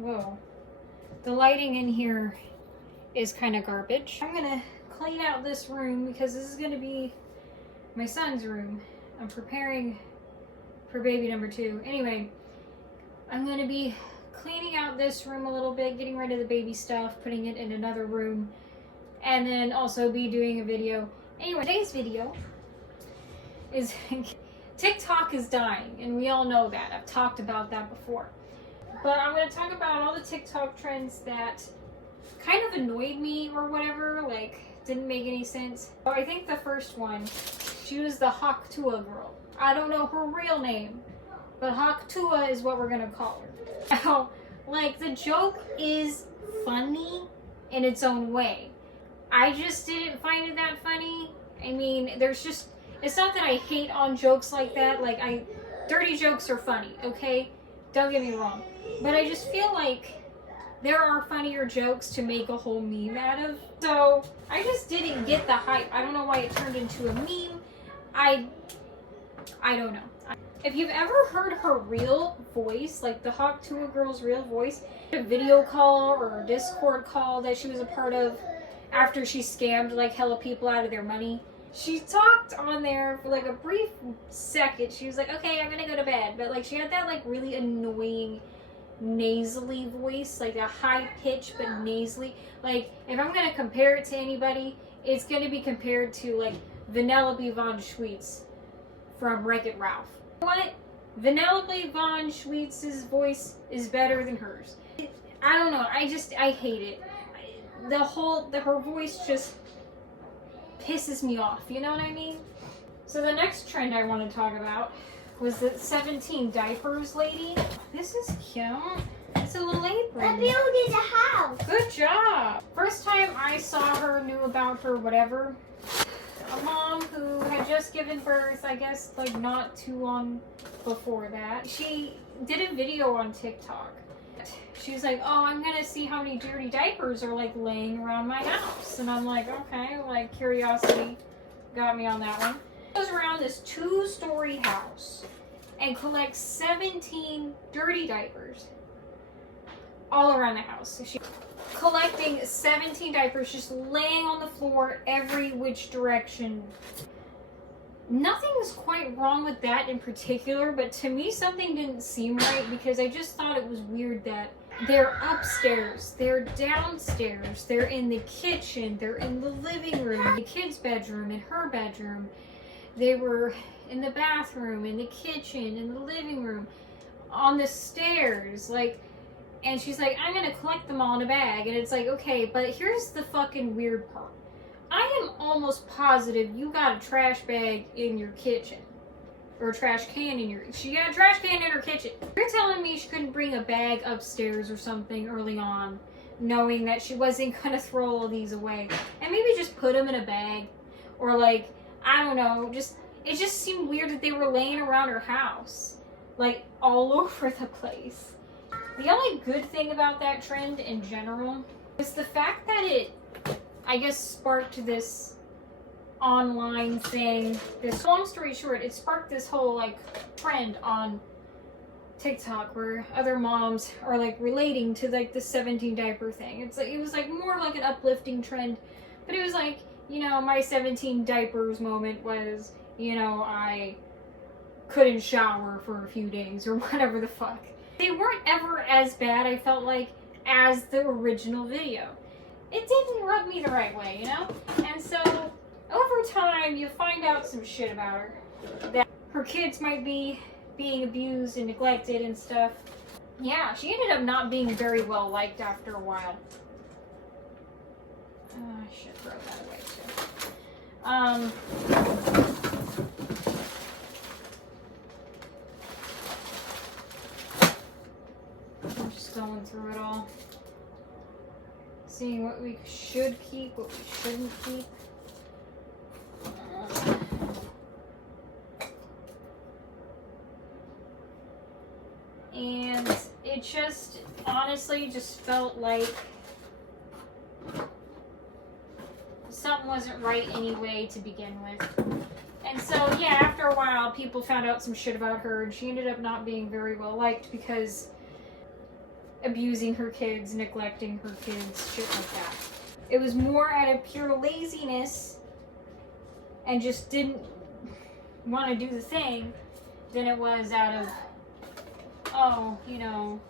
Whoa. The lighting in here is kind of garbage. I'm gonna clean out this room because this is gonna be my son's room. I'm preparing for baby number 2. Anyway, I'm gonna be cleaning out this room a little bit, getting rid of the baby stuff, putting it in another room, and then also be doing a video. Anyway, today's video is TikTok is dying, and we all know that. I've talked about that before. But I'm going to talk about all the TikTok trends that kind of annoyed me or whatever, like didn't make any sense. So I think the first one, she was the Hawk Tua girl. I don't know her real name, but Hawk Tua is what we're going to call her. Now, like, the joke is funny in its own way. I just didn't find it that funny. I mean, it's not that I hate on jokes like that. Like, dirty jokes are funny, okay? Don't get me wrong. But I just feel like there are funnier jokes to make a whole meme out of. So, I just didn't get the hype. I don't know why it turned into a meme. I don't know. If you've ever heard her real voice, like the Hawk Tua girl's real voice, a video call or a Discord call that she was a part of after she scammed like hella people out of their money, she talked on there for like a brief second. She was like, okay, I'm gonna go to bed. But like she had that like really annoying nasally voice, like a high pitch but nasally. Like if I'm gonna compare it to anybody, it's gonna be compared to like Vanellope Von Schweetz from Wreck-It Ralph. What? Vanellope Von Schweetz's voice is better than hers. I don't know. I hate it. Her voice just pisses me off. You know what I mean? So the next trend I want to talk about was the 17 diapers lady. This is cute. It's a little apron. I built a house. Good job. First time I saw her, knew about her, whatever. A mom who had just given birth, I guess, like not too long before that. She did a video on TikTok. She was like, oh, I'm gonna see how many dirty diapers are like laying around my house. And I'm like, okay, like curiosity got me on that one. Goes around this 2-story house and collects 17 dirty diapers all around the house. So she collecting 17 diapers, just laying on the floor every which direction. Nothing was quite wrong with that in particular, but to me something didn't seem right because I just thought it was weird that they're upstairs, they're downstairs, they're in the kitchen, they're in the living room, the kids' bedroom, in her bedroom. They were in the bathroom, in the kitchen, in the living room, on the stairs, like. And she's like, I'm gonna collect them all in a bag. And it's like, okay, but here's the fucking weird part. I am almost positive you got a trash bag in your kitchen. Or a trash can in your... She got a trash can in her kitchen. You're telling me she couldn't bring a bag upstairs or something early on, knowing that she wasn't gonna throw all these away. And maybe just put them in a bag. Or like, I don't know, it just seemed weird that they were laying around her house. Like, all over the place. The only good thing about that trend in general is the fact that it, I guess, sparked this online thing. Long story short, it sparked this whole, like, trend on TikTok where other moms are, like, relating to, like, the 17 diaper thing. It's like, it was, like, more of, like, an uplifting trend. But it was, like, you know, my 17 diapers moment was, you know, I couldn't shower for a few days or whatever the fuck. They weren't ever as bad, I felt like, as the original video. It didn't rub me the right way, you know? And so, over time, you find out some shit about her. That her kids might be being abused and neglected and stuff. Yeah, she ended up not being very well liked after a while. I should throw that away, too. I'm just going through it all. Seeing what we should keep, what we shouldn't keep. And it just, honestly, just felt like something wasn't right anyway to begin with. And so, yeah, after a while, people found out some shit about her, and she ended up not being very well liked because abusing her kids, neglecting her kids, shit like that. It was more out of pure laziness and just didn't want to do the thing than it was out of, oh, you know,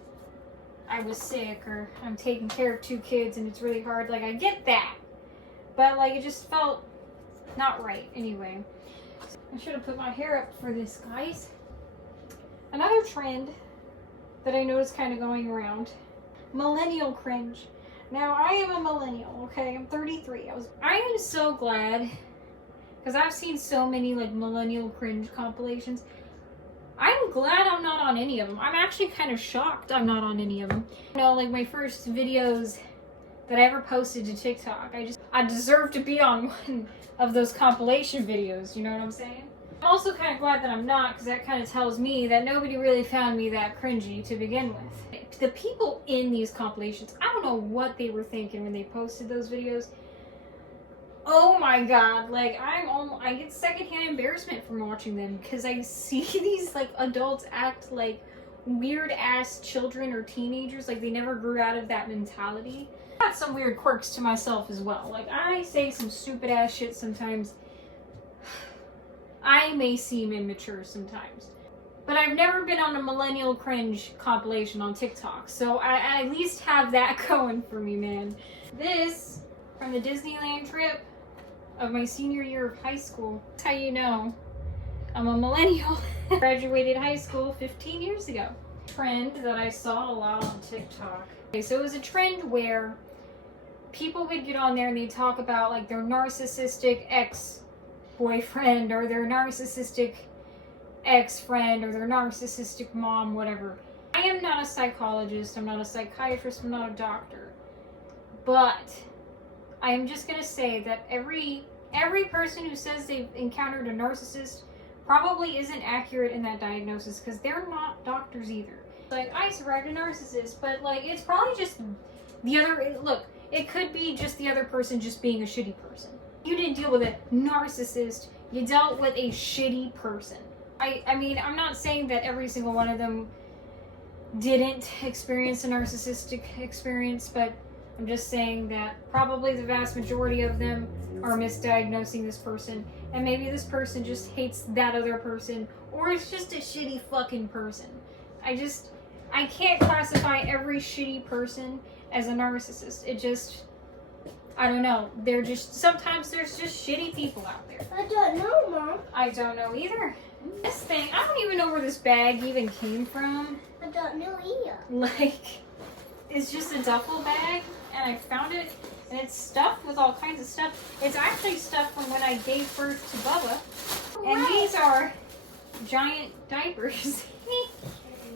I was sick or I'm taking care of 2 kids and it's really hard. Like, I get that. But, like, it just felt not right. Anyway, I should have put my hair up for this, guys. Another trend that I noticed kind of going around. Millennial cringe. Now, I am a millennial, okay? I'm 33. I am so glad, because I've seen so many, like, millennial cringe compilations. I'm glad I'm not on any of them. I'm actually kind of shocked I'm not on any of them. You know, like, my first videos that I ever posted to TikTok, I deserve to be on one of those compilation videos, you know what I'm saying? I'm also kind of glad that I'm not, because that kind of tells me that nobody really found me that cringy to begin with. The people in these compilations, I don't know what they were thinking when they posted those videos. Oh my god, like, I get secondhand embarrassment from watching them, because I see these, like, adults act like weird-ass children or teenagers, like they never grew out of that mentality. I got some weird quirks to myself as well. Like, I say some stupid-ass shit sometimes. I may seem immature sometimes. But I've never been on a millennial cringe compilation on TikTok, so I at least have that going for me, man. This, from the Disneyland trip of my senior year of high school. That's how you know I'm a millennial. Graduated high school 15 years ago. Trend that I saw a lot on TikTok. Okay, so it was a trend where people would get on there and they'd talk about, like, their narcissistic ex-boyfriend or their narcissistic ex-friend or their narcissistic mom, whatever. I am not a psychologist, I'm not a psychiatrist, I'm not a doctor. But I am just gonna say that every person who says they've encountered a narcissist probably isn't accurate in that diagnosis, because they're not doctors either. Like, I survived a narcissist, but, like, it's probably just the other, look, it could be just the other person just being a shitty person. You didn't deal with a narcissist, you dealt with a shitty person. I mean, I'm not saying that every single one of them didn't experience a narcissistic experience, but I'm just saying that probably the vast majority of them are misdiagnosing this person, and maybe this person just hates that other person, or it's just a shitty fucking person. I can't classify every shitty person as a narcissist. I don't know. Sometimes there's just shitty people out there. I don't know, Mom. I don't know either. This thing, I don't even know where this bag even came from. I don't know either. Like, it's just a duffel bag, and I found it, and it's stuffed with all kinds of stuff. It's actually stuffed from when I gave birth to Bubba, and these are giant diapers.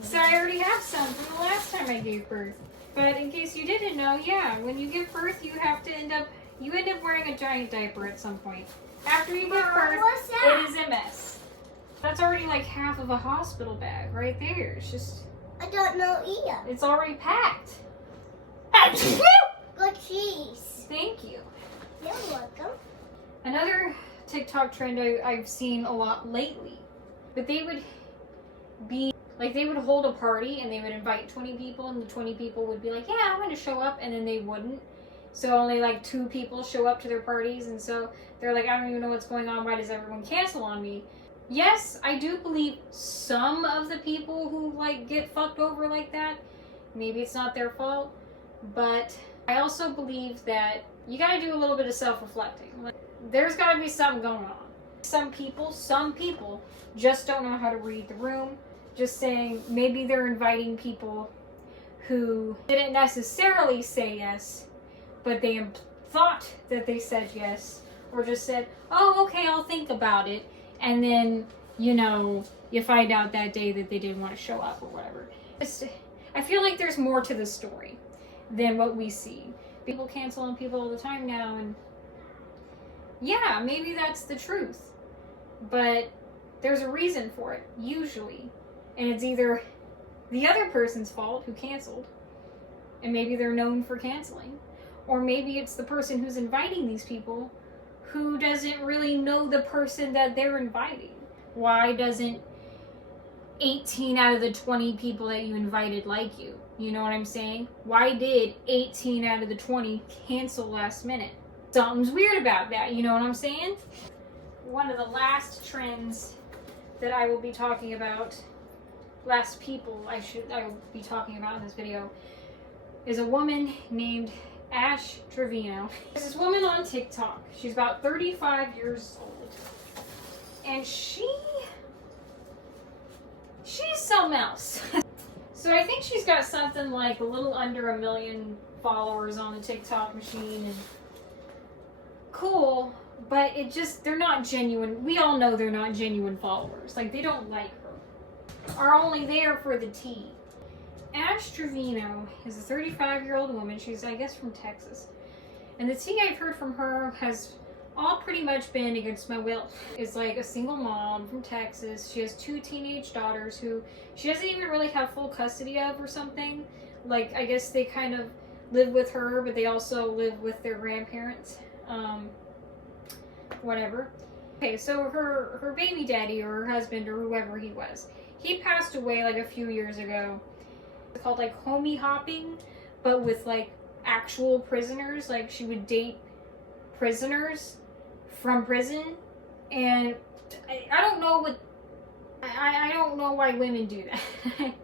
So I already have some from the last time I gave birth. But in case you didn't know, yeah, when you give birth, you end up wearing a giant diaper at some point. After you give birth, it is a mess. That's already like half of a hospital bag right there. It's just... I don't know either. It's already packed. Good cheese. Thank you. You're welcome. Another TikTok trend I've seen a lot lately, but they would hold a party and they would invite 20 people, and the 20 people would be like, yeah, I'm going to show up, and then they wouldn't. So only like 2 people show up to their parties, and so they're like, I don't even know what's going on. Why does everyone cancel on me? Yes, I do believe some of the people who like get fucked over like that, maybe it's not their fault, but I also believe that you gotta do a little bit of self-reflecting. Like, there's gotta be something going on. Some people just don't know how to read the room. Just saying, maybe they're inviting people who didn't necessarily say yes, but they thought that they said yes, or just said, oh, okay, I'll think about it. And then, you know, you find out that day that they didn't want to show up or whatever. I feel like there's more to the story than what we see. People cancel on people all the time now, and yeah, maybe that's the truth. But there's a reason for it, usually. And it's either the other person's fault who canceled, and maybe they're known for canceling, or maybe it's the person who's inviting these people who doesn't really know the person that they're inviting. Why doesn't 18 out of the 20 people that you invited like you? You know what I'm saying? Why did 18 out of the 20 cancel last minute? Something's weird about that, you know what I'm saying? One of the last trends that I will be talking about, last people I will be talking about in this video, is a woman named Ash Trevino. There's this woman on TikTok. She's about 35 years old. And she's something else. So I think she's got something like a little under 1 million followers on the TikTok machine. And cool, but they're not genuine. We all know they're not genuine followers. Like, they don't like her. Are only there for the tea. Ash Trevino is a 35-year-old woman. She's, I guess, from Texas. And the tea I've heard from her has all pretty much been against my will. Is like a single mom from Texas. She has 2 teenage daughters who she doesn't even really have full custody of or something. Like, I guess they kind of live with her, but they also live with their grandparents. Whatever. Okay, so her baby daddy or her husband or whoever he was, he passed away like a few years ago. It's called like homie hopping, but with like actual prisoners. Like, she would date prisoners from prison, and I don't know what I don't know why women do that.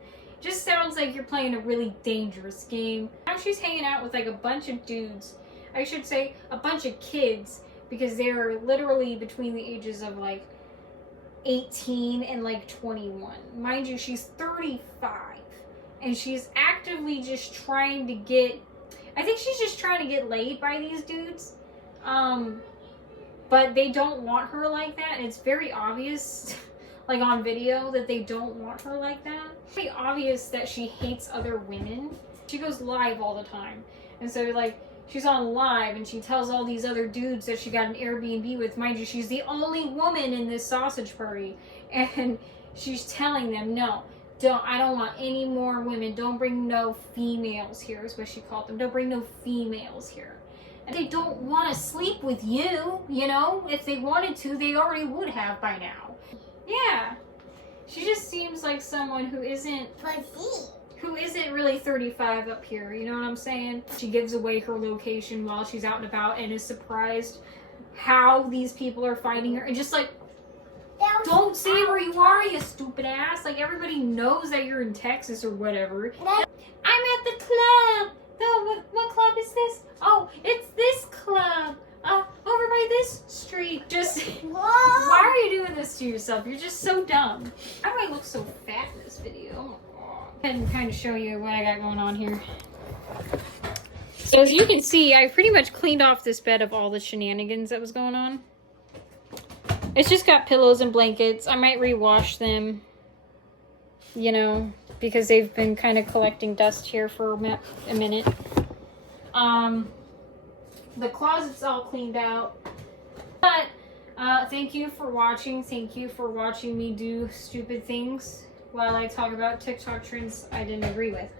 Just sounds like you're playing a really dangerous game. Now she's hanging out with like a bunch of dudes. I should say a bunch of kids, because they're literally between the ages of like 18 and like 21. Mind you, she's 35. And she's actively just trying to get, I think she's just trying to get laid by these dudes. But they don't want her like that. And it's very obvious, like on video, that they don't want her like that. It's very obvious that she hates other women. She goes live all the time. And so like, she's on live and she tells all these other dudes that she got an Airbnb with. Mind you, she's the only woman in this sausage party. And she's telling them, no, I don't want any more women. Don't bring no females here, is what she called them. Don't bring no females here. And they don't want to sleep with you, you know? If they wanted to, they already would have by now. Yeah. She just seems like someone who isn't really 35 up here, you know what I'm saying? She gives away her location while she's out and about and is surprised how these people are finding her. And just like, don't say where you are, you stupid ass. Like, everybody knows that you're in Texas or whatever. I'm at the club. What club is this? Oh, it's this club. Over by this street. Just, why are you doing this to yourself? You're just so dumb. Why do I look so fat in this video? Oh my God. Go ahead and kind of show you what I got going on here. So as you can see, I pretty much cleaned off this bed of all the shenanigans that was going on. It's just got pillows and blankets. I might rewash them, you know, because they've been kind of collecting dust here for a minute. The closet's all cleaned out. But thank you for watching. Thank you for watching me do stupid things while I talk about TikTok trends I didn't agree with.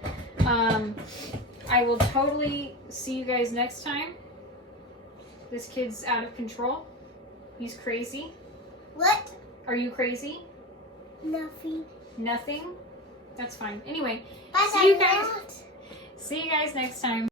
I will totally see you guys next time. This kid's out of control. He's crazy. What? Are you crazy? Nothing. Nothing? That's fine. Anyway, But see you guys next time.